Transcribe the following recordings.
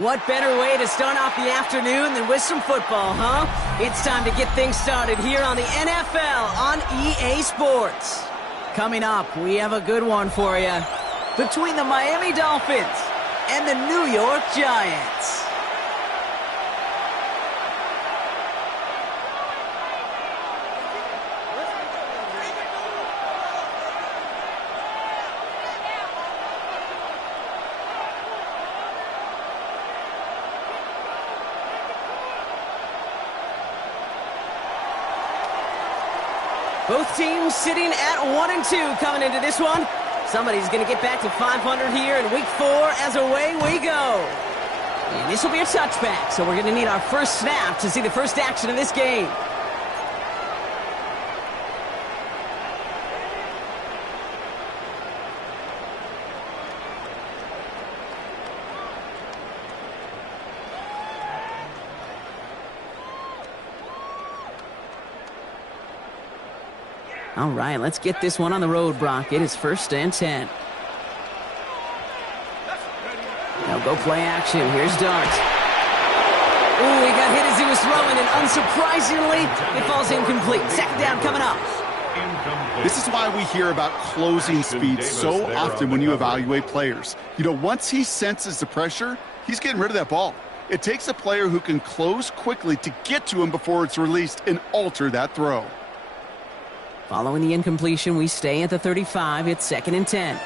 What better way to start off the afternoon than with some football, huh? It's time to get things started here on the NFL on EA Sports. Coming up, we have a good one for you. Between the Miami Dolphins and the New York Giants. Both teams sitting at 1-2 coming into this one. Somebody's going to get back to 500 here in week 4 as away we go. And this will be a touchback, so we're going to need our first snap to see the first action of this game. All right, let's get this one on the road, Brock. It is 1st and 10. Now go play action. Here's Dart. Ooh, he got hit as he was throwing, and unsurprisingly, it falls incomplete. 2nd down coming up. This is why we hear about closing speed so often when you evaluate players. You know, once he senses the pressure, he's getting rid of that ball. It takes a player who can close quickly to get to him before it's released and alter that throw. Following the incompletion, we stay at the 35. It's 2nd and 10. Out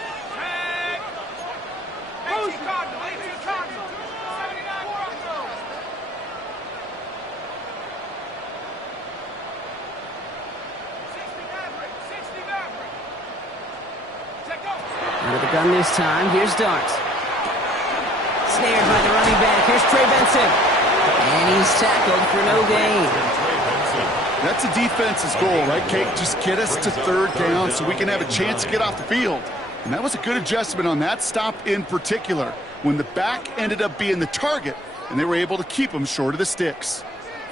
of the gun this time. Here's Dart. Snared by the running back. Here's Trey Benson. And he's tackled for no gain. That's a defense's goal, right, Kate? Just get us to 3rd down so we can have a chance to get off the field. And that was a good adjustment on that stop in particular, when the back ended up being the target, and they were able to keep him short of the sticks.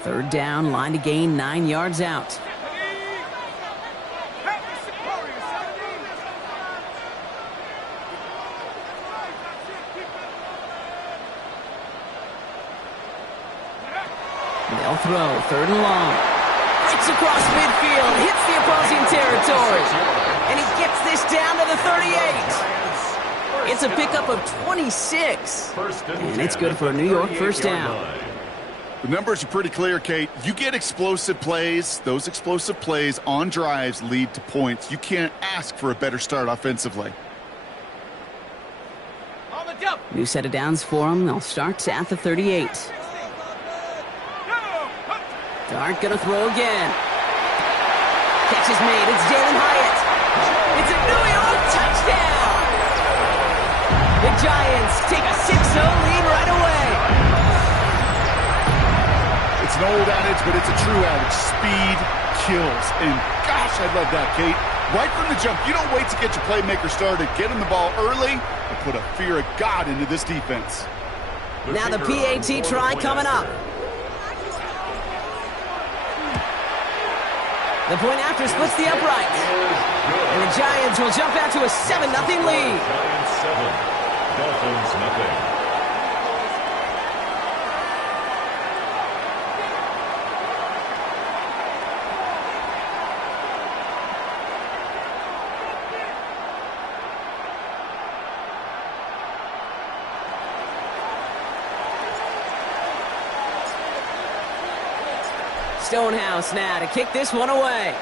3rd down, line to gain 9 yards out. They'll throw 3rd and long. Across midfield, hits the opposing territory, and he gets this down to the 38. It's a pickup of 26, and it's good for a New York 1st down. The numbers are pretty clear, Kate. You get explosive plays. Those explosive plays on drives lead to points. You can't ask for a better start offensively. New set of downs for him. They'll start at the 38. Dart gonna throw again. Catch is made. It's Jalen Hyatt. It's a New York touchdown. The Giants take a 6-0 lead right away. It's an old adage, but it's a true adage. Speed kills. And gosh, I love that, Kate. Right from the jump, you don't wait to get your playmaker started. Get him the ball early and put a fear of God into this defense. Now the PAT try coming up. The point after splits the uprights. And the Giants will jump out to a 7-0 lead. Giants 7, Dolphins nothing. Stonehouse now to kick this one away.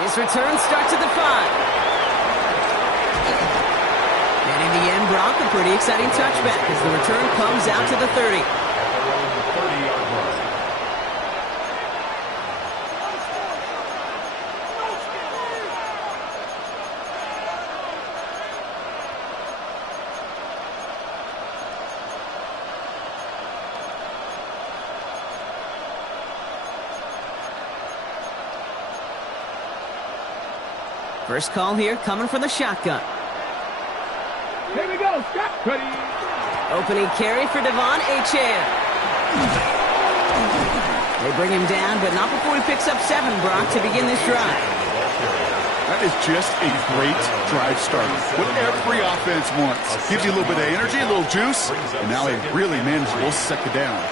His return starts at the 5. And in the end, Brock, a pretty exciting touchback as the return comes out to the 30. First call here coming from the shotgun. Here we go. Stop. Ready. Opening carry for Devon Achane. They bring him down, but not before he picks up 7, Brock, to begin this drive. That is just a great drive starter. What every offense wants. Gives you a little bit of energy, a little juice, and now a really manageable second down.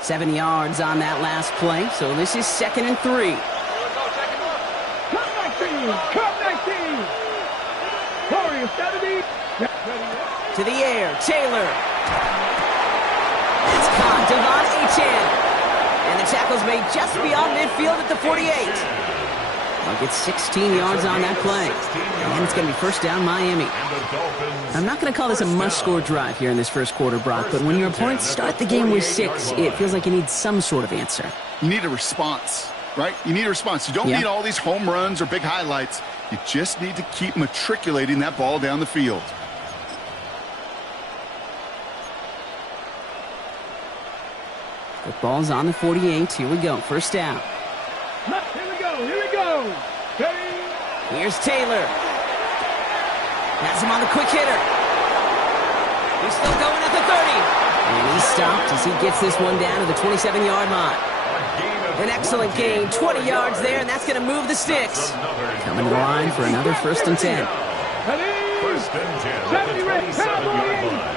Seven yards on that last play, so this is 2nd and 3. Come 19! Come 19! Corey, 70. To the air, Taylor. It's caught, Devon Achane. And the tackle's made just beyond midfield at the 48. I'll get 16 yards on that play. And it's going to be first down, Miami. I'm not going to call this a must-score drive here in this first quarter, Brock, but when your opponents start the game with 6, it feels like you need some sort of answer. You need a response, right? You need a response. You don't need all these home runs or big highlights. You just need to keep matriculating that ball down the field. The ball's on the 48. Here we go. First down. Here we go. Here we go. Here's Taylor. Has him on the quick hitter. He's still going at the 30. And he's stopped as he gets this one down to the 27-yard line. An excellent gain. 20 yards there, and that's going to move the sticks. Coming to the line for another 1st and 10. First and 10 at the 27-yard line.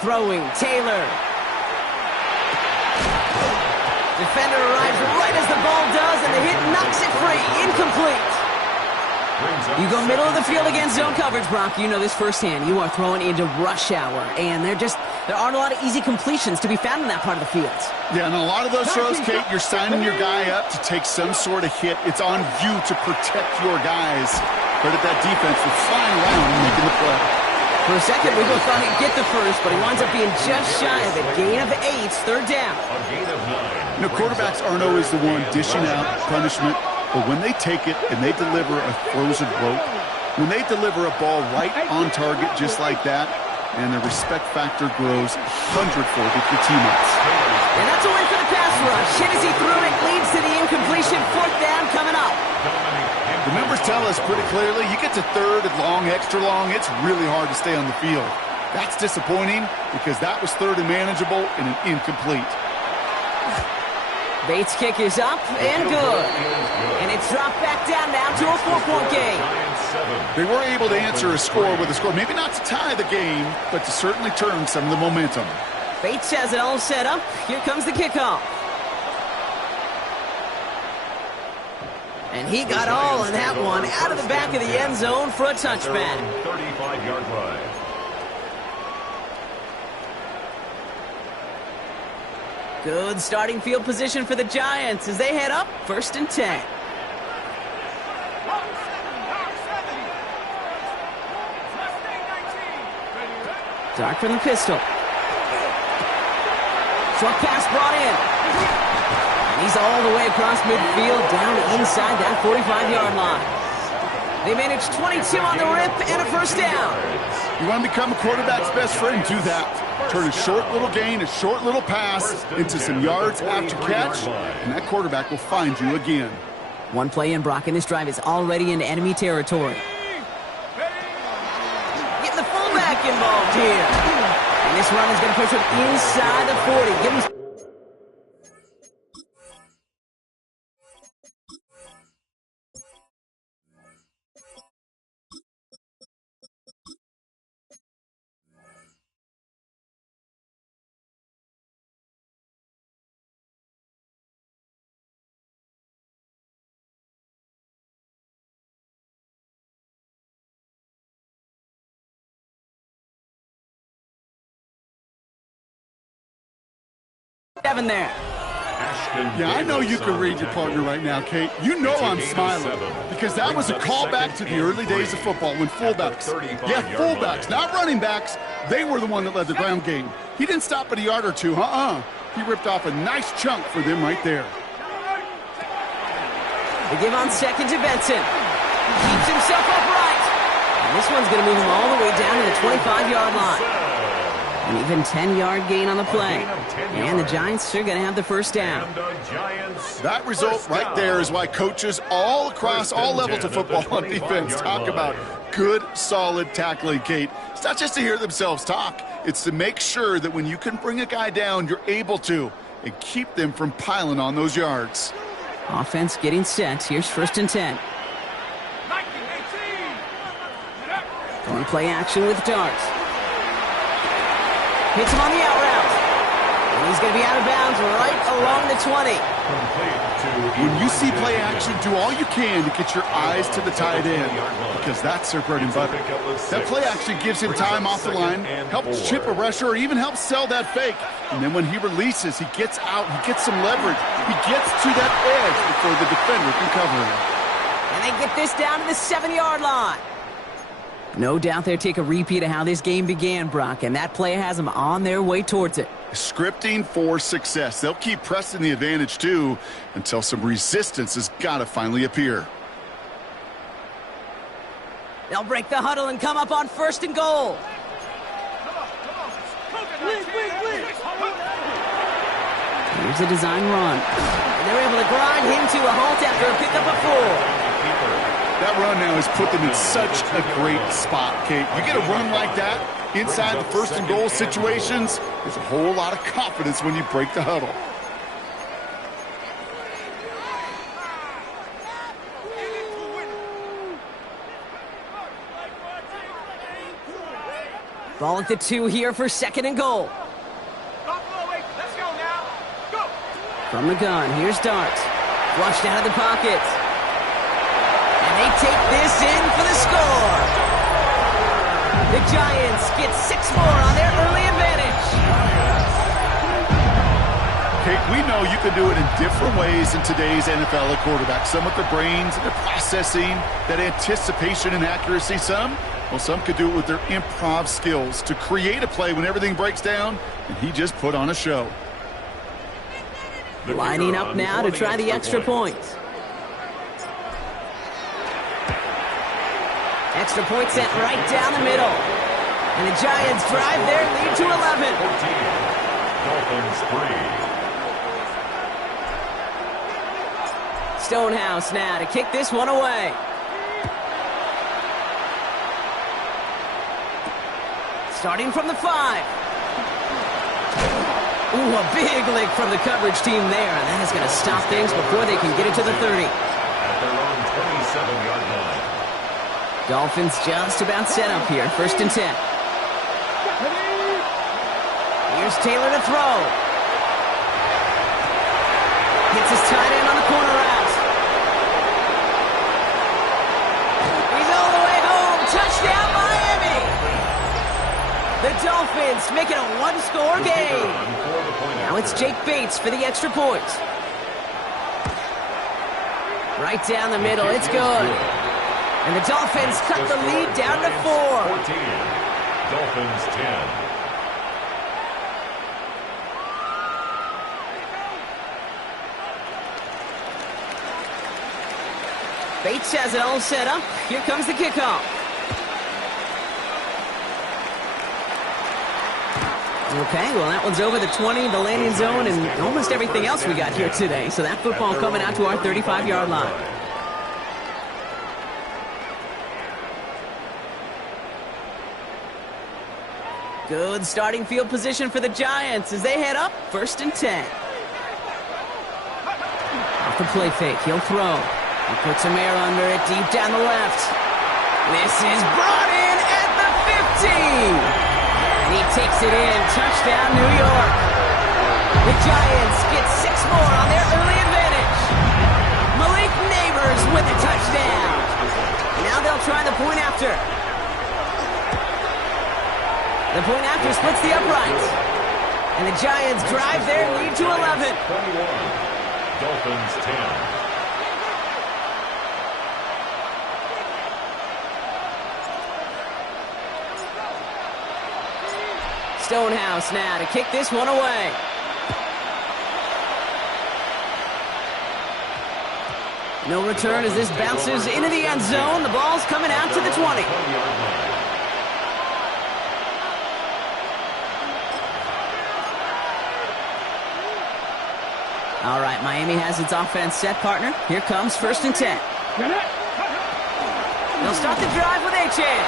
Throwing, Taylor. Defender arrives right as the ball does, and the hit knocks it free. Incomplete. You go middle of the field against zone coverage, Brock. You know this firsthand. You are throwing into rush hour, and there aren't a lot of easy completions to be found in that part of the field. Yeah, and a lot of those throws, Kate, you're signing your guy up to take some sort of hit. It's on you to protect your guys. Credit that defense for flying around and making the play. For a second, we both thought he'd get the first, but he winds up being just shy of it. Gain of 8, third down. A gain of 9. You know, quarterbacks aren't always the one dishing out punishment, but when they take it and they deliver a frozen rope, when they deliver a ball right on target just like that, and the respect factor grows 100-fold with your teammates. And that's a win for the pass rush. Hit as he threw it, leads to the incompletion. Fourth down coming up. The numbers tell us pretty clearly, you get to third and long, extra long, it's really hard to stay on the field. That's disappointing because that was third and manageable and an incomplete. Bates' kick is up and good. And it's dropped back down now to a 4-point game. They were able to answer a score with a score, maybe not to tie the game, but to certainly turn some of the momentum. Bates has it all set up. Here comes the kickoff. And he got all of that one out of the back of the end zone for a touchback. 35-yard line. Good starting field position for the Giants as they head up 1st and 10. Dark from the pistol. Short pass brought in. And he's all the way across midfield down inside that 45-yard line. They managed 22 on the rip and a first down. You want to become a quarterback's best friend, do that. Turn a short little gain, a short little pass into some yards after catch, and that quarterback will find you again. One play in, Brock, and this drive is already into enemy territory. Getting the fullback involved here. And this run is going to push him inside the 40. Give him... Seven there. Yeah, I know you can read your partner right now, Kate. You know I'm smiling because that was a callback to the early days of football when fullbacks, fullbacks, not running backs, they were the one that led the ground game. He didn't stop at a yard or two, He ripped off a nice chunk for them right there. They give on second to Benson. Keeps himself upright. And this one's going to move him all the way down to the 25-yard line. An even 10-yard gain on the play. And the Giants are going to have the first down. That result right there is why coaches all across all levels of football on defense talk about good, solid tackling, Kate. It's not just to hear themselves talk. It's to make sure that when you can bring a guy down, you're able to, and keep them from piling on those yards. Offense getting set. Here's 1st and 10. Going play action with darts. Hits him on the out route. And he's going to be out of bounds right along the 20. When you see play action, do all you can to get your eyes to the tight end, because that's their bread and butter. That play action gives him time off the line, helps chip a rusher, or even helps sell that fake. And then when he releases, he gets out, he gets some leverage. He gets to that edge before the defender can cover him. And they get this down to the 7-yard line. No doubt they'll take a repeat of how this game began, Brock, and that play has them on their way towards it. Scripting for success. They'll keep pressing the advantage, too, until some resistance has got to finally appear. They'll break the huddle and come up on 1st and goal. Here's a design run. And they're able to grind him to a halt after a pickup of 4. That run now has put them in such a great spot, Kate. You get a run like that inside the 1st and goal situations, there's a whole lot of confidence when you break the huddle. Ball at the 2 here for 2nd and goal. From the gun, here's Darts. Flushed out of the pocket. They take this in for the score. The Giants get 6 more on their early advantage. Kate, we know you can do it in different ways in today's NFL at quarterback. Some with their brains and their processing, that anticipation and accuracy. Some could do it with their improv skills to create a play when everything breaks down, and he just put on a show. Lining up now to try the extra point. Extra point sent right down the middle. And the Giants drive their lead to 11. 14. Dolphins 3. Stonehouse now to kick this one away. Starting from the 5. Ooh, a big lick from the coverage team there. And that is going to stop things before they can get it to the 30. At their own 27-yard line. Dolphins just about set up here. 1st and 10. Here's Taylor to throw. Hits his tight end on the corner route. He's all the way home. Touchdown, Miami. The Dolphins make it a 1-score game. Now it's Jake Bates for the extra point. Right down the middle. It's good. And the Dolphins cut the lead down to 4. 14. Dolphins 10. Bates has it all set up. Here comes the kickoff. Okay, well, that one's over the 20, the landing zone, and almost everything else we got here today. So that football coming out to our 35-yard line. Good starting field position for the Giants as they head up 1st and 10. Off the play fake, he'll throw. He puts some air under it deep down the left. This is brought in at the 15. And he takes it in. Touchdown, New York. The Giants get 6 more on their early advantage. Malik Neighbors with a touchdown. Now they'll try the point after. The point after splits the uprights. And the Giants drive their lead to 11. 21. Dolphins 10. Stonehouse now to kick this one away. No return as this bounces into the end zone. The ball's coming out to the 20. All right, Miami has its offense set, partner. Here comes 1st and 10. They'll start the drive with Achane.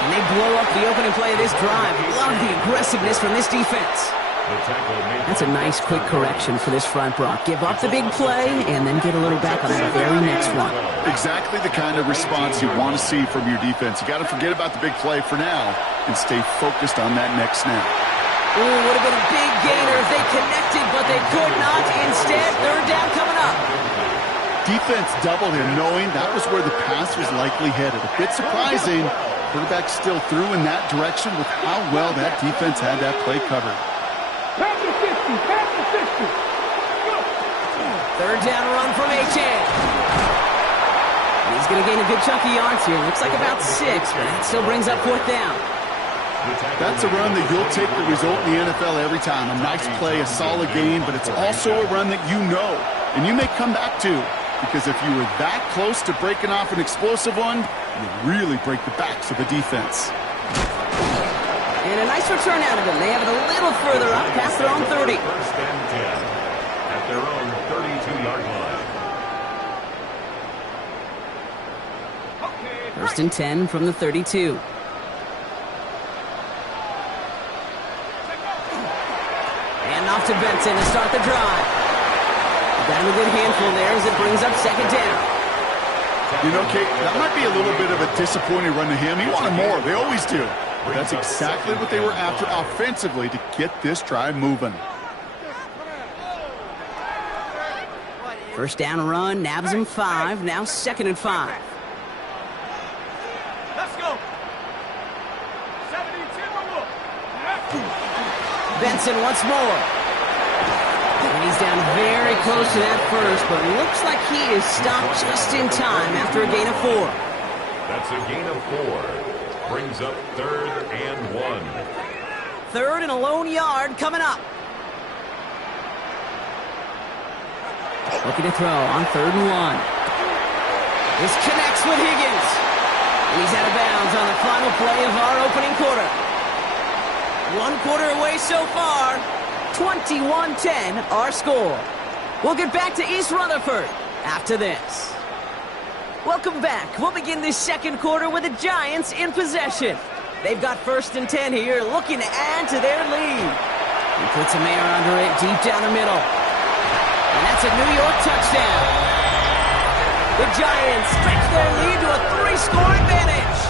And they blow up the opening play of this drive. Love the aggressiveness from this defense. That's a nice, quick correction for this front, Brock. Give up the big play and then get a little back on the very next one. Exactly the kind of response you want to see from your defense. You got to forget about the big play for now and stay focused on that next snap. Ooh, would have been a big gainer if they connected, but they could not. Instead, 3rd down coming up. Defense doubled him, knowing that was where the pass was likely headed. A bit surprising. Quarterback still threw in that direction with how well that defense had that play covered. 3rd down run from Achane. He's going to gain a good chunk of yards here. Looks like about 6, but that still brings up 4th down. That's a run that you'll take the result in the NFL every time. A nice play, a solid game, but it's also a run that you know and you may come back to, because if you were that close to breaking off an explosive one, you really break the backs of the defense. And a nice return out of them. They have it a little further up past their own 30. 1st and 10 at their own 32-yard line. 1st and 10 from the 32. And off to Benson to start the drive. Got him a good handful there as it brings up 2nd down. You know, Kate, that might be a little bit of a disappointing run to him. He wanted more. They always do. But that's exactly what they were after offensively to get this drive moving. 1st down run, nabs him 5. Now 2nd and 5. Let's go. Benson once more. And he's down very close to that first, but looks like he is stopped just in time after a gain of 4. That's a gain of 4. Brings up 3rd and 1. 3rd and a lone yard coming up. Looking to throw on 3rd and 1. This connects with Higgins. And he's out of bounds on the final play of our opening quarter. 1 quarter away so far. 21-10 our score. We'll get back to East Rutherford after this. Welcome back. We'll begin this 2nd quarter with the Giants in possession. They've got 1st and 10 here, looking to add to their lead. He puts a man under it deep down the middle. And that's a New York touchdown. The Giants stretch their lead to a 3-score advantage.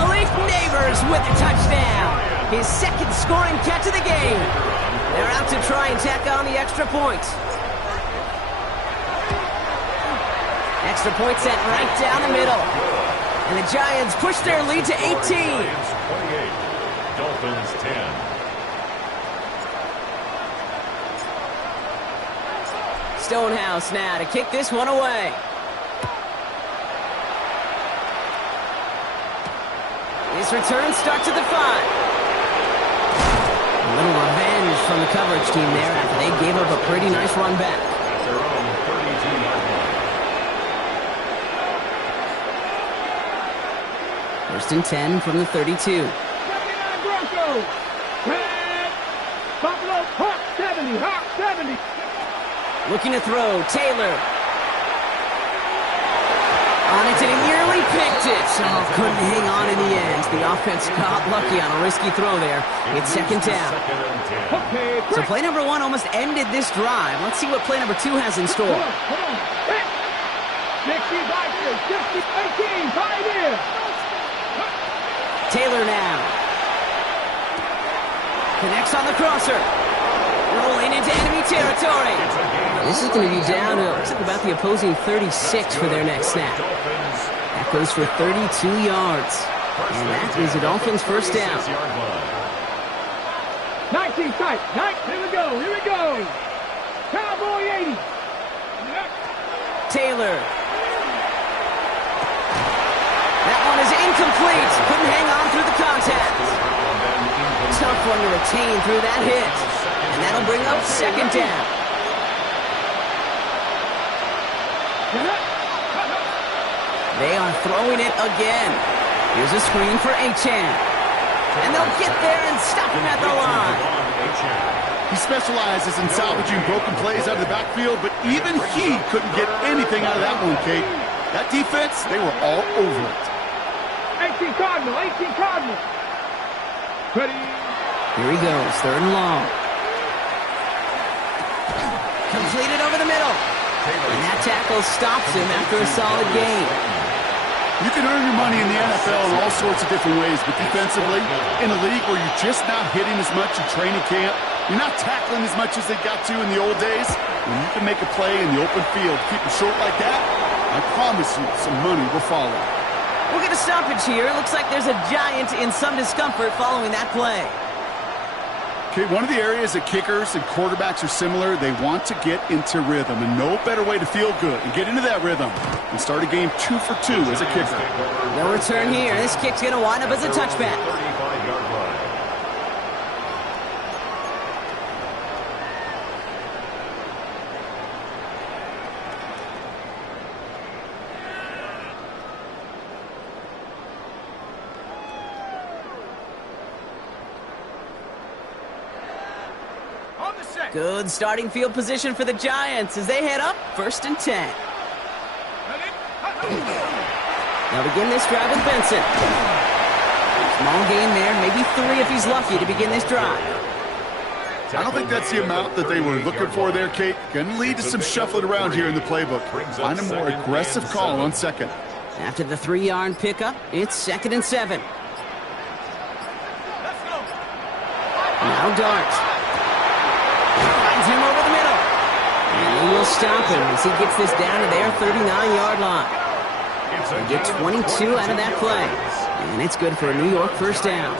Malik Neighbors with the touchdown. His 2nd scoring catch of the game. They're out to try and tack on the extra point. Extra point set right down the middle. And the Giants push their lead to 18. Giants 28, Dolphins 10. Stonehouse now to kick this one away. This return starts at the 5. A little revenge from the coverage team there after they gave up a pretty nice run back. At their own 32-yard line. 1st and 10 from the 32. Broncos. Buffalo Hawk 70. Hawk 70. Looking to throw, Taylor. On it, and he nearly picked it. Oh, couldn't hang on in the end. The offense got lucky on a risky throw there. It's 2nd down. So play number 1 almost ended this drive. Let's see what play number 2 has in store. Hold on. 60 Vikings. 60 18. Pioneer. Taylor now. Connects on the crosser. Rolling into enemy territory. This is going to be down to looks like about the opposing 36 for their next snap. That goes for 32 yards. And that is the Dolphins' 1st down. 19 tight. Here we go. Here we go. Cowboy 80. Taylor. That one is incomplete. Couldn't hang on through the contact. Tough one to retain through that hit. And that'll bring up 2nd down. They are throwing it again. Here's a screen for Achane. And they'll get there and stop him at the line. He specializes in salvaging broken plays out of the backfield, but even he couldn't get anything out of that one, Kate. That defense, they were all over it. 18 Cardinal, 18 Cardinal. Ready. Here he goes, 3rd and long. Completed over the middle. And that tackle stops him after a solid gain. You can earn your money in the NFL in all sorts of different ways, but defensively, in a league where you're just not hitting as much in training camp, you're not tackling as much as they got to in the old days, when you can make a play in the open field, keep it short like that, I promise you some money will follow. We'll get a stoppage here. It looks like there's a Giant in some discomfort following that play. Okay, one of the areas that kickers and quarterbacks are similar, they want to get into rhythm, and no better way to feel good and get into that rhythm and start a game 2 for 2 as a kicker. No return here. This kick's going to wind up as a touchback. 35-yard line. Good starting field position for the Giants as they head up 1st and 10. Now begin this drive with Benson. Small gain there, maybe 3 if he's lucky to begin this drive. I don't think that's the amount that they were looking for there, Kate. Going to lead to some shuffling around here in the playbook. Find a more aggressive call on 2nd. After the 3-yard pickup, it's 2nd and 7. Now Dart. Finds him over the middle. And he will stop him as he gets this down to their 39-yard line. They get 22 out of that play. And it's good for a New York 1st down.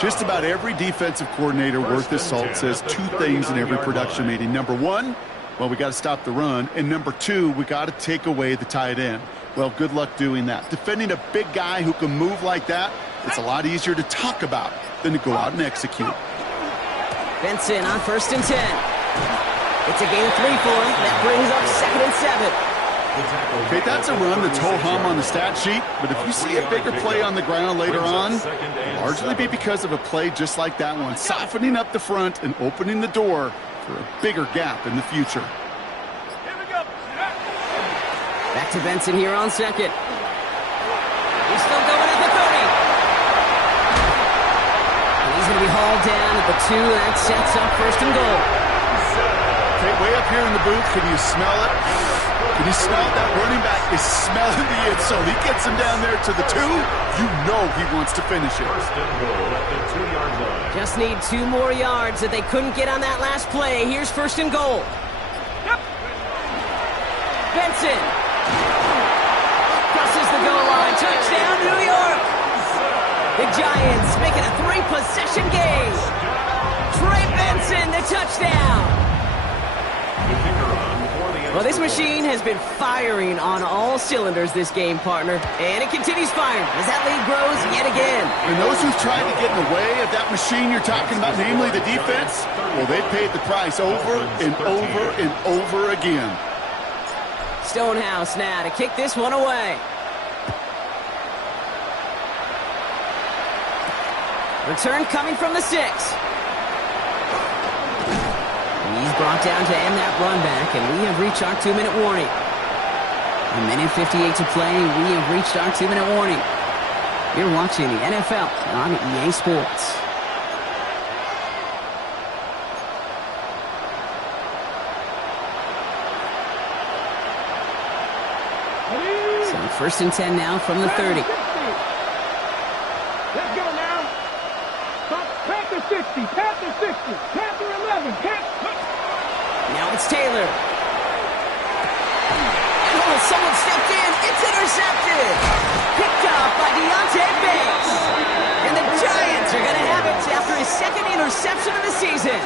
Just about every defensive coordinator worth his salt says 2 things in every production meeting. Number 1, well, we got to stop the run. And number 2, we got to take away the tight end. Well, good luck doing that. Defending a big guy who can move like that, it's a lot easier to talk about than to go out and execute. Benson on 1st and 10. It's a gain of 3 for him. That brings up 2nd and 7. Okay, that's a run that's ho-hum on the stat sheet, but if you see a bigger play on the ground later on, it'll largely be because of a play just like that one, softening up the front and opening the door for a bigger gap in the future. Back to Benson here on 2nd. He's still going at the 30. He's going to be hauled down at the 2. That sets up 1st and goal. Okay, way up here in the booth, can you smell it? Can you smell that running back is smelling the insult? He gets him down there to the 2. You know he wants to finish it. 1st and goal at the 2-yard line. Just need 2 more yards that they couldn't get on that last play. Here's 1st and goal. Yep. Benson. Crosses the goal line. Touchdown, New York. The Giants making a 3-possession game. Trey Benson, the touchdown. Well, this machine has been firing on all cylinders this game, partner. And it continues firing as that lead grows yet again. And those who've tried to get in the way of that machine you're talking about, namely the defense, well, they paid the price over and over and over again. Stonehouse now to kick this one away. Return coming from the 6. He's brought down to end that run back, and we have reached our 2-minute warning. 1:58 to play. We have reached our 2-minute warning. You're watching the NFL on EA Sports. So 1st and 10 now from the 30. Let's go now. Panther 60, Panther 60, Panther 11, Now it's Taylor. Oh, someone stepped in. It's intercepted. Picked up by Deontay Banks. And the Giants are going to have it after his 2nd interception of the season.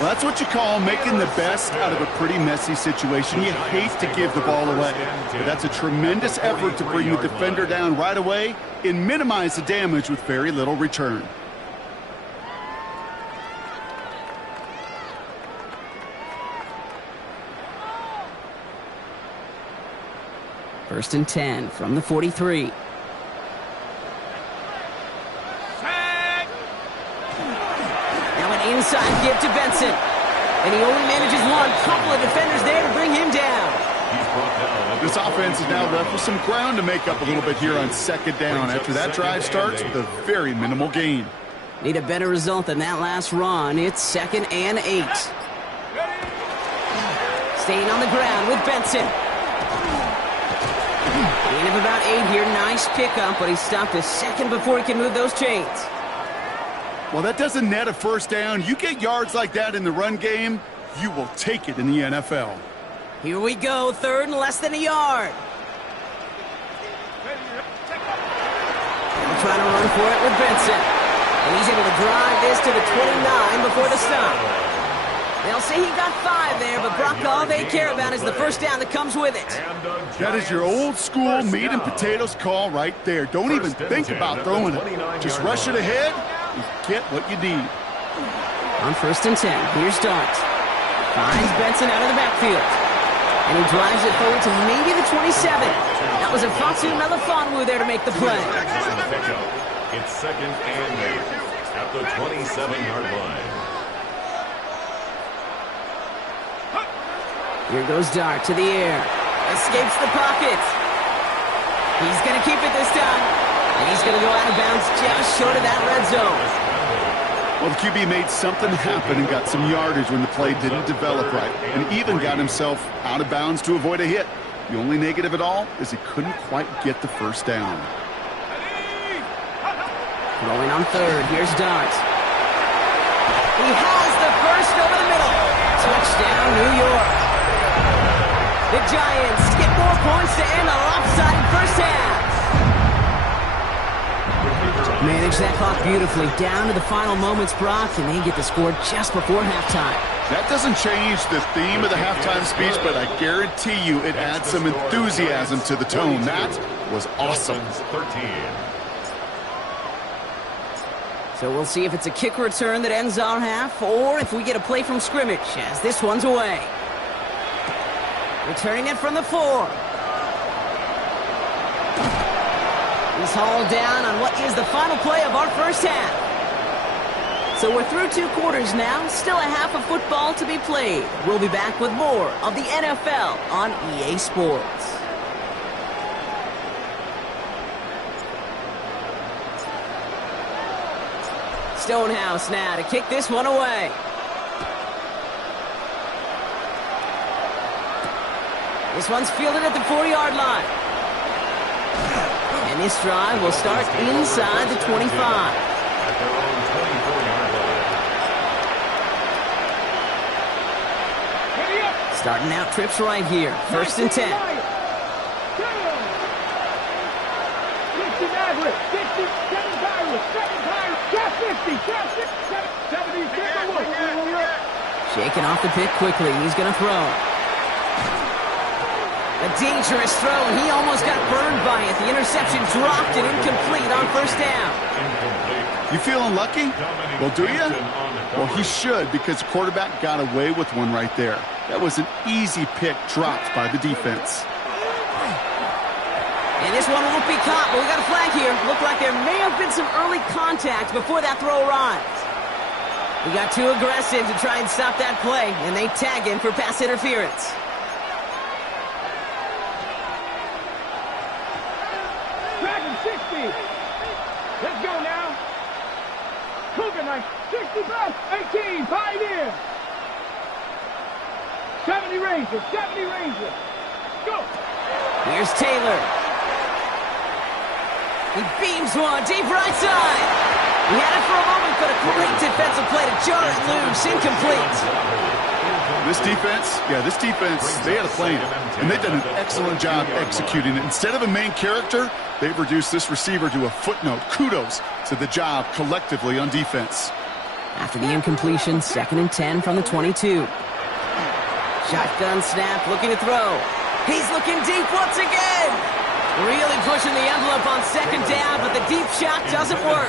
Well, that's what you call making the best out of a pretty messy situation. You hate to give the ball away, but that's a tremendous effort to bring the defender down right away and minimize the damage with very little return. First and 10 from the 43. Now an inside And he only manages one. Couple of defenders there to bring him down. This offense is now left with some ground to make up a little bit here on second down after that drive starts with a very minimal gain. Need a better result than that last run. It's 2nd and 8. Staying on the ground with Benson. Gain of about 8 here. Nice pickup, but he stopped a second before he can move those chains. Well, that doesn't net a first down. You get yards like that in the run game, you will take it in the NFL. Here we go, 3rd and less than a yard. They're trying to run for it with Benson. And he's able to drive this to the 29 before the stop. They'll say he got 5 there, but Brock, all they care about is the first down that comes with it. That is your old school meat and potatoes call right there. Don't even think about throwing it. Just rush it ahead and get what you need. On 1st and 10, here's Dart. Finds Benson out of the backfield. And he drives it forward to maybe the 27. That was a Fatu Melifonwu there to make the play. It's 2nd and 8 at the 27-yard line. Here goes Dart to the air. Escapes the pocket. He's going to keep it this time. And he's going to go out of bounds just short of that red zone. Well, the QB made something happen and got some yardage when the play didn't develop right, and even got himself out of bounds to avoid a hit. The only negative at all is he couldn't quite get the first down. Rolling on 3rd, here's Dart. He has the first over the middle. Touchdown, New York. The Giants get more points to end a lopsided first half. Manage that clock beautifully down to the final moments, Brock, and they get the score just before halftime. That doesn't change the theme of the halftime speech, but I guarantee you it adds some enthusiasm to the tone. That was awesome. So we'll see if it's a kick return that ends our half, or if we get a play from scrimmage, as this one's away. Returning it from the 4. He's hauled down on what is the final play of our first half. So we're through 2 quarters now, still a half of football to be played. We'll be back with more of the NFL on EA Sports. Stonehouse now to kick this one away. This one's fielded at the 4-yard line. And this drive will start inside the 25. At their own 24-yard line. Starting out trips right here. 1st and 10. Shaking off the pick quickly. He's going to throw. A dangerous throw, and he almost got burned by it. The interception dropped and incomplete on first down. You feeling lucky? Well, do you? Well, he should, because the quarterback got away with one right there. That was an easy pick dropped by the defense. And this one won't be caught, but we got a flag here. Looked like there may have been some early contact before that throw arrived. We got too aggressive to try and stop that play, and they tag him for pass interference. Dragon 60. Let's go now. Cougar knife. 60 plus 18. Pioneer. 70 Ranger. 70 Ranger. Go. Here's Taylor. He beams one deep right side. He had it for a moment, but a great defensive play to jar it loose. Incomplete. This defense, they had a plan, and they've done an excellent job executing it. Instead of a main character, they've reduced this receiver to a footnote. Kudos to the job collectively on defense. After the incompletion, 2nd and 10 from the 22. Shotgun snap, looking to throw. He's looking deep once again. Really pushing the envelope on 2nd down, but the deep shot doesn't work.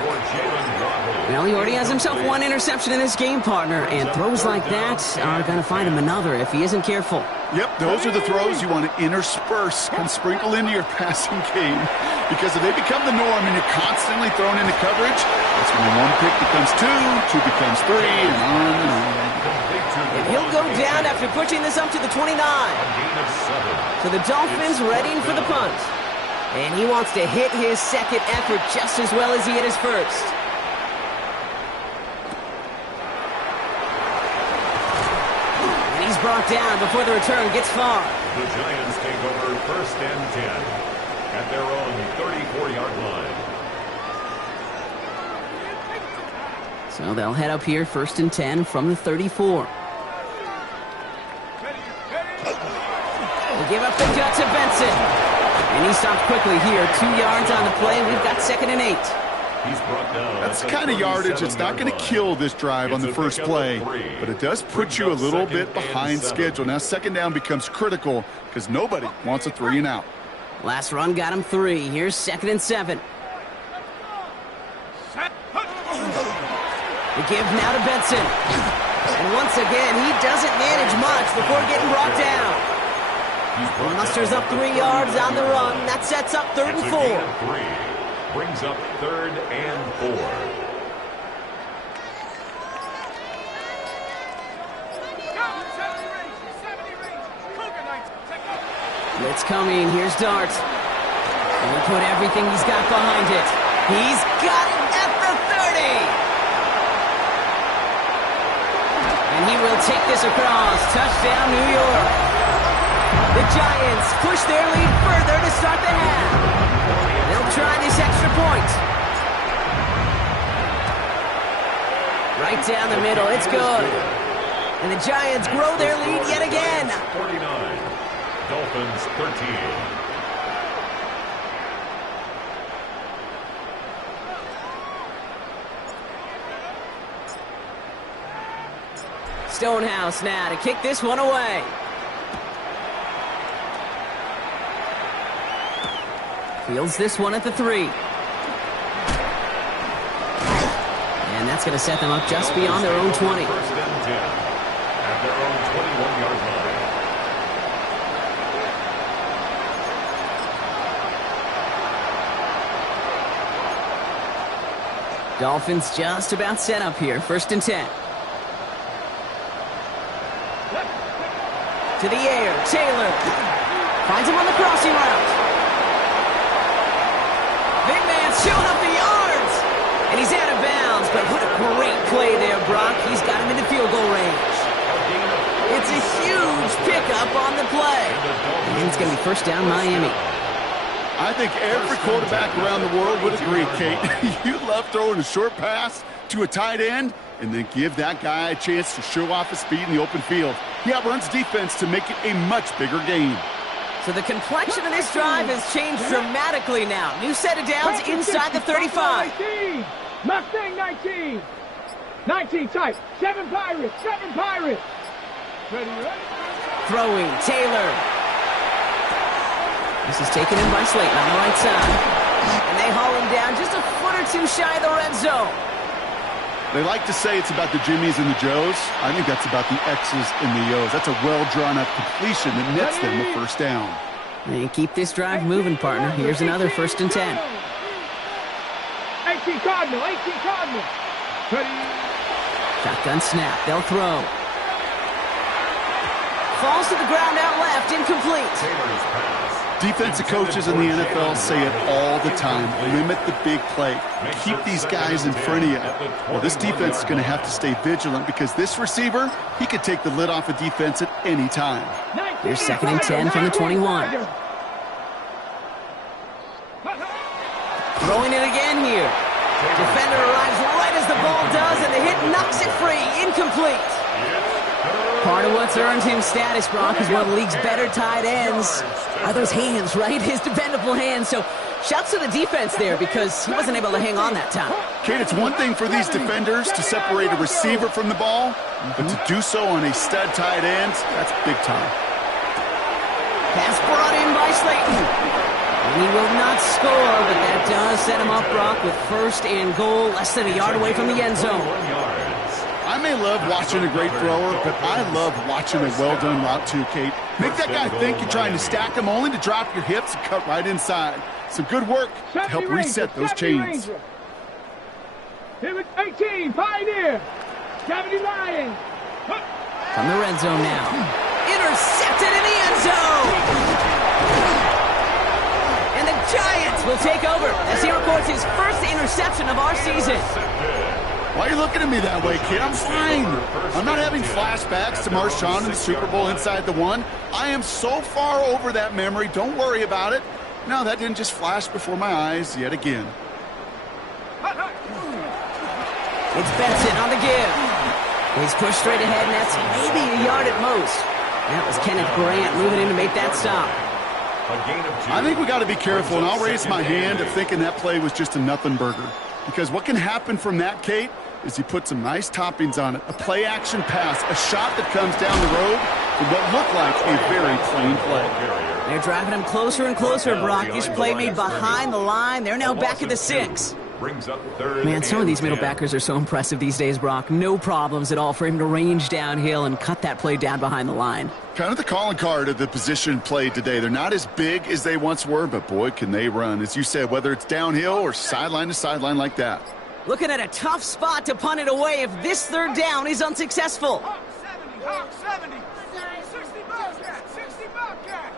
Well, he already has himself one interception in this game, partner, and throws like that are going to find him another if he isn't careful. Yep, those are the throws you want to intersperse and sprinkle into your passing game, because if they become the norm and you're constantly thrown into coverage, that's when one pick becomes 2, 2 becomes 3, and on and on. And he'll slowed down after pushing this up to the 29. So the Dolphins readying for the punt. And he wants to hit his second effort just as well as he hit his first. And he's brought down before the return gets far. The Giants take over 1st and 10 at their own 34-yard line. So they'll head up here 1st and 10 from the 34. They give up the gut to Benson. And he stops quickly here. 2 yards on the play. We've got 2nd and 8. He's brought down. That's the kind of yardage it's not going to kill this drive on the first play, but it does put you a little bit behind schedule. Now 2nd down becomes critical because nobody wants a 3 and out. Last run got him 3. Here's 2nd and 7. The give now to Benson. And once again, he doesn't manage much before getting brought down. He musters up 3 yards on the run. That sets up 3rd and 4. Brings up 3rd and 4. Blitz coming. Here's Dart. And he put everything he's got behind it. He's got it at the 30. And he will take this across. Touchdown, New York. The Giants push their lead further to start the half. They'll try this extra point. Right down the middle. It's good. And the Giants grow their lead yet again. 49. Dolphins 13. Stonehouse now to kick this one away. Fields this one at the 3. And that's going to set them up just beyond their own 20. 1st and 10 at their own 21-yard line. Dolphins just about set up here. 1st and 10. To the air, Taylor. Finds him on the crossing route. Big man's showing up the yards. And he's out of bounds, but what a great play there, Brock. He's got him into field goal range. It's a huge pickup on the play. And it's going to be 1st down, Miami. I think every quarterback around the world would agree, Kate. You love throwing a short pass to a tight end and then give that guy a chance to show off his speed in the open field. He outruns defense to make it a much bigger game. So the complexion of this drive has changed dramatically now. New set of downs inside the 35. 19. Mustang 19. 19 tight. 7 Pirates. 7 Pirates. Ready? Throwing, Taylor. This is taken in by Slayton on the right side. And they haul him down just a foot or two shy of the red zone. They like to say it's about the Jimmies and the Joes. I think that's about the X's and the O's. That's a well-drawn-up completion that nets them a 1st down. And keep this drive moving, partner. Here's another 1st and 10. 18 Cardinal. 18 Cardinal. Ready? Shotgun snap. They'll throw. Falls to the ground out left. Incomplete. Taylor's pass. Defensive coaches in the NFL say it all the time. Limit the big play. Keep these guys in front of you. Well, this defense is going to have to stay vigilant because this receiver, he could take the lid off a defense at any time. Here's 2nd and 10 from the 21. Throwing it again here. Defender arrives right as the ball does, and the hit knocks it free. Incomplete. Part of what's earned him status, Brock, is one of the league's better tight ends. Are those hands, right? His dependable hands. So shouts to the defense there because he wasn't able to hang on that time. Kate, it's one thing for these defenders to separate a receiver from the ball, but to do so on a stud tight end, that's big time. Pass brought in by Slayton. And he will not score, but that does set him up, Brock, with 1st and goal, less than a yard away from the end zone. I may love watching a great thrower, but I love watching a well-done route too, Kate. Make that guy think you're trying to stack him only to drop your hips and cut right inside. Some good work to help reset those chains. Here with 18, Pioneer. 70 Lions. From the red zone now. Intercepted in the end zone! And the Giants will take over as he records his first interception of our season. Why are you looking at me that way, kid? I'm fine. I'm not having flashbacks to Marshawn in the Super Bowl inside the one. I am so far over that memory. Don't worry about it. No, that didn't just flash before my eyes yet again. It's Benson on the give. He's pushed straight ahead, and that's maybe a yard at most. That was Kenneth Grant moving in to make that stop. I think we got to be careful, and I'll raise my hand of thinking that play was just a nothing burger. Because what can happen from that, Kate, is he put some nice toppings on it. A play-action pass, a shot that comes down the road for what looked like a very clean play. They're driving him closer and closer, Brock. This play made behind the line. They're now back at the 6. Man, some of these middle backers are so impressive these days, Brock. No problems at all for him to range downhill and cut that play down behind the line. Kind of the calling card of the position played today. They're not as big as they once were, but boy, can they run. As you said, whether it's downhill or sideline to sideline like that. Looking at a tough spot to punt it away if this third down is unsuccessful. Hawk 70. 60 Bobcat. 60 Bobcat.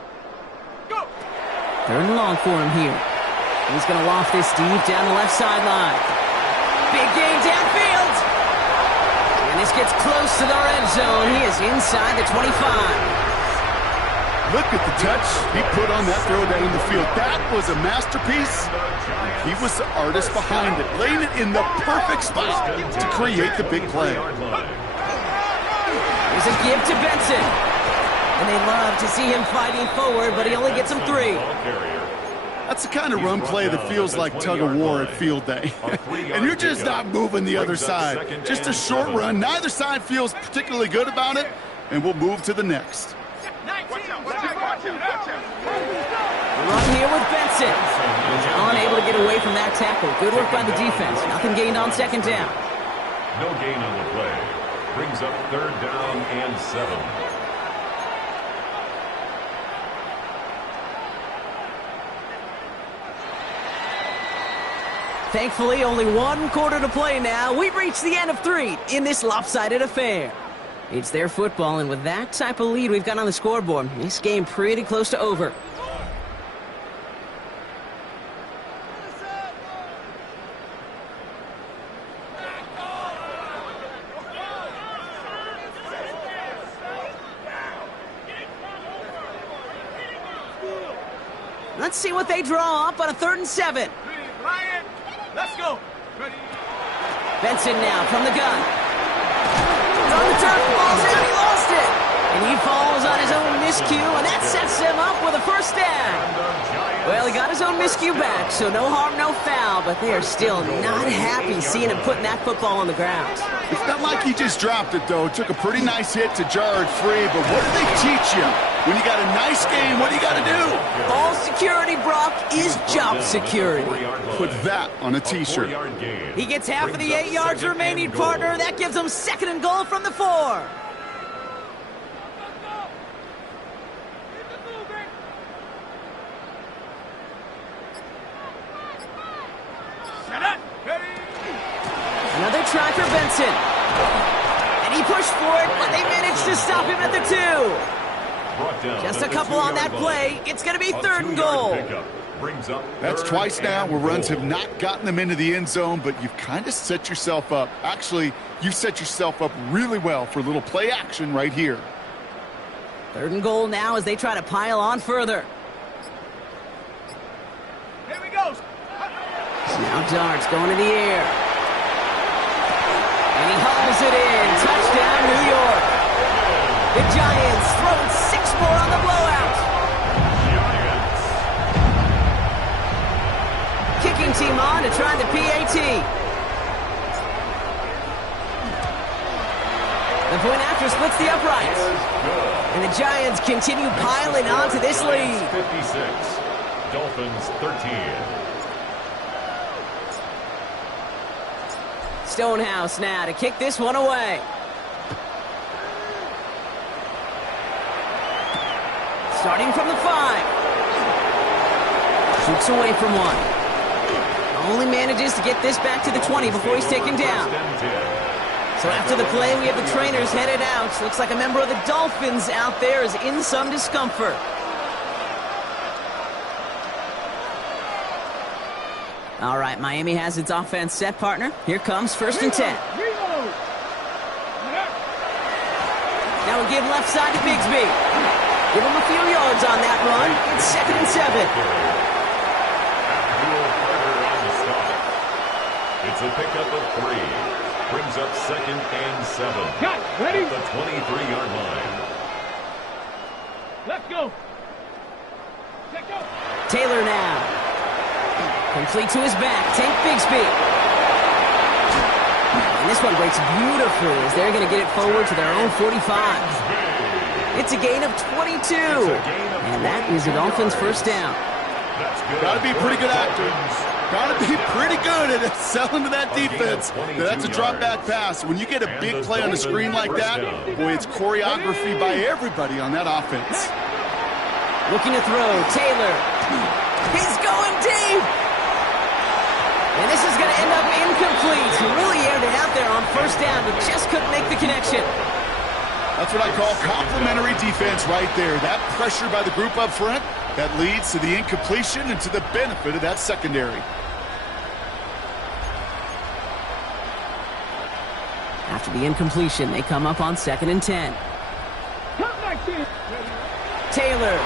Go. Third and long for him here. He's going to loft this deep down the left sideline. Big gain downfield. And this gets close to the red zone. He is inside the 25. Look at the touch he put on that throw down the field. That was a masterpiece. He was the artist behind it, laying it in the perfect spot to create the big play. There's a give to Benson. And they love to see him fighting forward, but he only gets him 3. That's the kind of run play that feels like tug-of-war at field day. And you're just not moving the other side. Just a short run. Neither side feels particularly good about it, and we'll move to the next. Run here with Benson. Unable to get away from that tackle. Good work by the defense. Nothing gained on second down. No gain on the play. Brings up third down and 7. Thankfully, only 1 quarter to play now. We've reached the end of 3 in this lopsided affair. It's their football, and with that type of lead we've got on the scoreboard, this game pretty close to over. Let's see what they draw up on a 3rd and 7. Let's go. Benson now from the gun. On the turf, ball's out, he lost it. And he falls on his own miscue, and that sets him up with a first down. Well, he got his own miscue back, so no harm, no foul, but they are still not happy seeing him putting that football on the ground. It's not like he just dropped it, though. Took a pretty nice hit to jar it free, but what do they teach you? When you got a nice game, what do you got to do? Ball security, Brock, is job security. Put that on a T-shirt. He gets half of the 8 yards remaining, partner. That gives him 2nd and goal from the 4. Another try for Benson. And he pushed for it, but they managed to stop him at the 2. Just a couple on that play. It's going to be 3rd and goal. That's twice now where runs have not gotten them into the end zone, but you've kind of set yourself up. Actually, you've set yourself up really well for a little play action right here. 3rd and goal now as they try to pile on further. Here we go. Now darts going to the air. And he hauls it in. Touchdown, New York. The Giants throwing 6 more on the blowout. Kicking team on to try the PAT. The point after splits the uprights. And the Giants continue piling on to this lead. 56. Dolphins 13. Stonehouse now to kick this one away. Starting from the 5. Shoots away from 1. Only manages to get this back to the 20 before he's taken down. So after the play, we have the trainers headed out. Looks like a member of the Dolphins out there is in some discomfort. All right, Miami has its offense set, partner. Here comes 1st and 10. Now we give left side to Bigsby. Give him a few yards on that run. It's 2nd and 7. It's a pickup of 3. Brings up 2nd and 7. Got ready. At the 23-yard line. Let's go. Let's go. Taylor now. Complete to his back. Tank Bigsby. And this one breaks beautifully as they're going to get it forward to their own 45. It's a gain of 22. And that is the Dolphins' first down. Got to be pretty good actors. Got to be pretty good at selling to that defense. That's a drop-back pass. When you get a big play on the screen like that, boy, it's choreography by everybody on that offense. Looking to throw. Taylor. He's going deep. And this is going to end up incomplete. He really aired it out there on 1st down, but just couldn't make the connection. That's what I call complimentary defense right there. That pressure by the group up front, that leads to the incompletion and to the benefit of that secondary. After the incompletion, they come up on 2nd and 10. Taylor.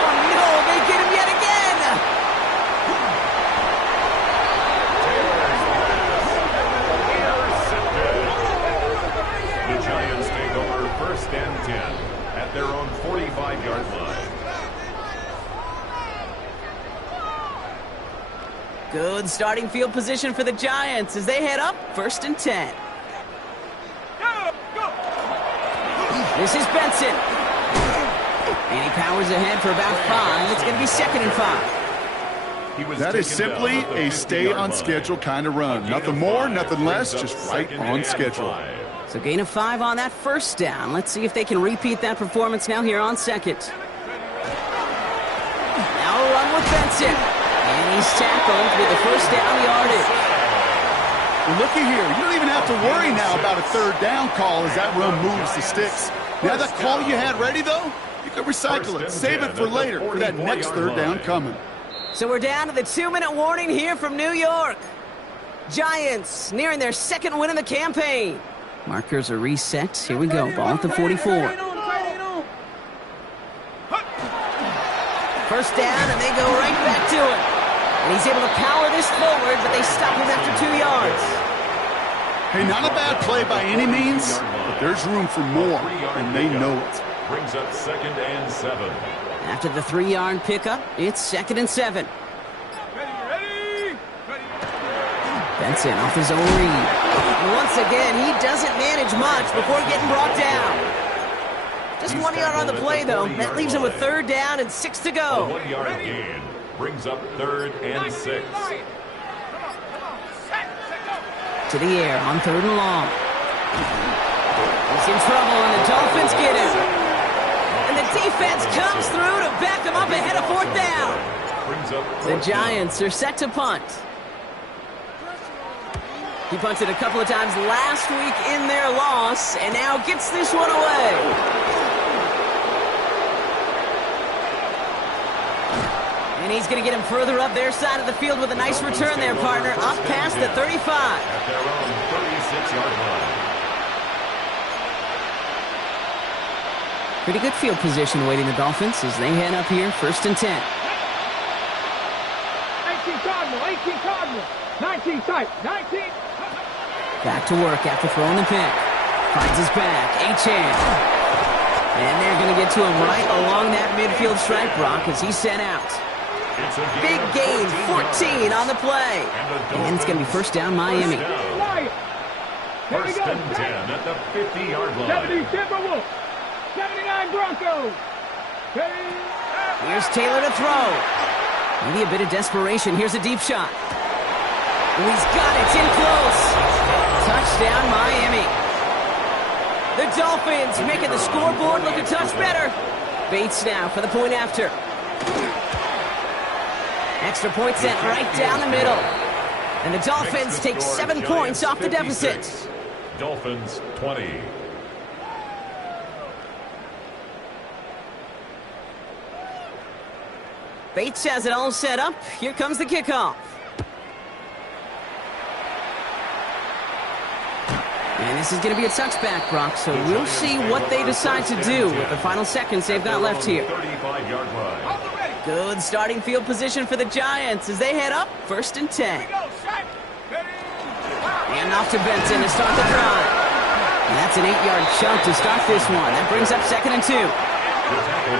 Oh, no, they get him yet again. The Giants take over 1st and 10 at their own 45-yard line. Good starting field position for the Giants as they head up 1st and 10. This is Benson. And he powers ahead for about 5. It's going to be 2nd and 5. That is simply a stay-on-schedule kind of run. Nothing more, nothing less, just right on schedule. So gain of 5 on that 1st down. Let's see if they can repeat that performance now here on 2nd. Now a run with Benson. And he's tackled with the 1st down yardage. Well, looky here. You don't even have to worry now about a 3rd down call as that run moves the sticks. Now that call you had ready, though, you can recycle it. Save it for later for that next 3rd down coming. So we're down to the 2-minute warning here from New York. Giants nearing their 2nd win of the campaign. Markers are reset. Here we go. Ball at the 44. 1st down, and they go right back to it. And he's able to power this forward, but they stop him after 2 yards. Hey, not a bad play by any means, but there's room for more, and they know it. Brings up 2nd and 7. After the 3-yard pickup, it's 2nd and 7. Benson off his own read. Once again, he doesn't manage much before getting brought down. Just 1 yard on the play, though. That leaves him with 3rd down and 6 to go. A 1-yard gain brings up 3rd and 6. To the air on 3rd and long. He's in trouble, and the Dolphins get him. And the defense comes through to back him up ahead of 4th down. The Giants are set to punt. He punted a couple of times last week in their loss, and now gets this one away. And he's going to get him further up their side of the field with a nice return there, partner, up past the 35. At their own 36-yard line. Pretty good field position awaiting the Dolphins as they head up here, 1st and 10. 18 Cardinal, 18 Cardinal, 19 tight, 19. Back to work after throwing the pick. Finds his back, Achane. And they're going to get to him right along that midfield stripe, Brock, as he's sent out. Big gain, 14 on the play. And it's going to be 1st down, Miami. 1st and 10 at the 50-yard line. 70 Timberwolves, 79 Broncos. Here's Taylor to throw. Maybe a bit of desperation. Here's a deep shot. He's got it. It's in close. Touchdown, Miami. The Dolphins making the scoreboard look a touch better. Bates now for the point after. Extra point sent right down the middle. And the Dolphins take 7 points off the deficit. Dolphins 20. Bates has it all set up. Here comes the kickoff. And this is going to be a touchback, Brock, so we'll see what they decide to do with the final seconds they've got left here. 35-yard line. Good starting field position for the Giants as they head up 1st and 10. And off to Benson to start the drive. And that's an 8-yard chunk to start this one. That brings up 2nd and 2.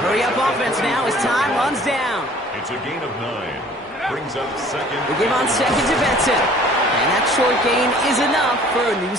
Hurry up offense now as time runs down. It's a gain of 9. Brings up 2nd. We give on 2nd to Benson. And that short gain is enough for a new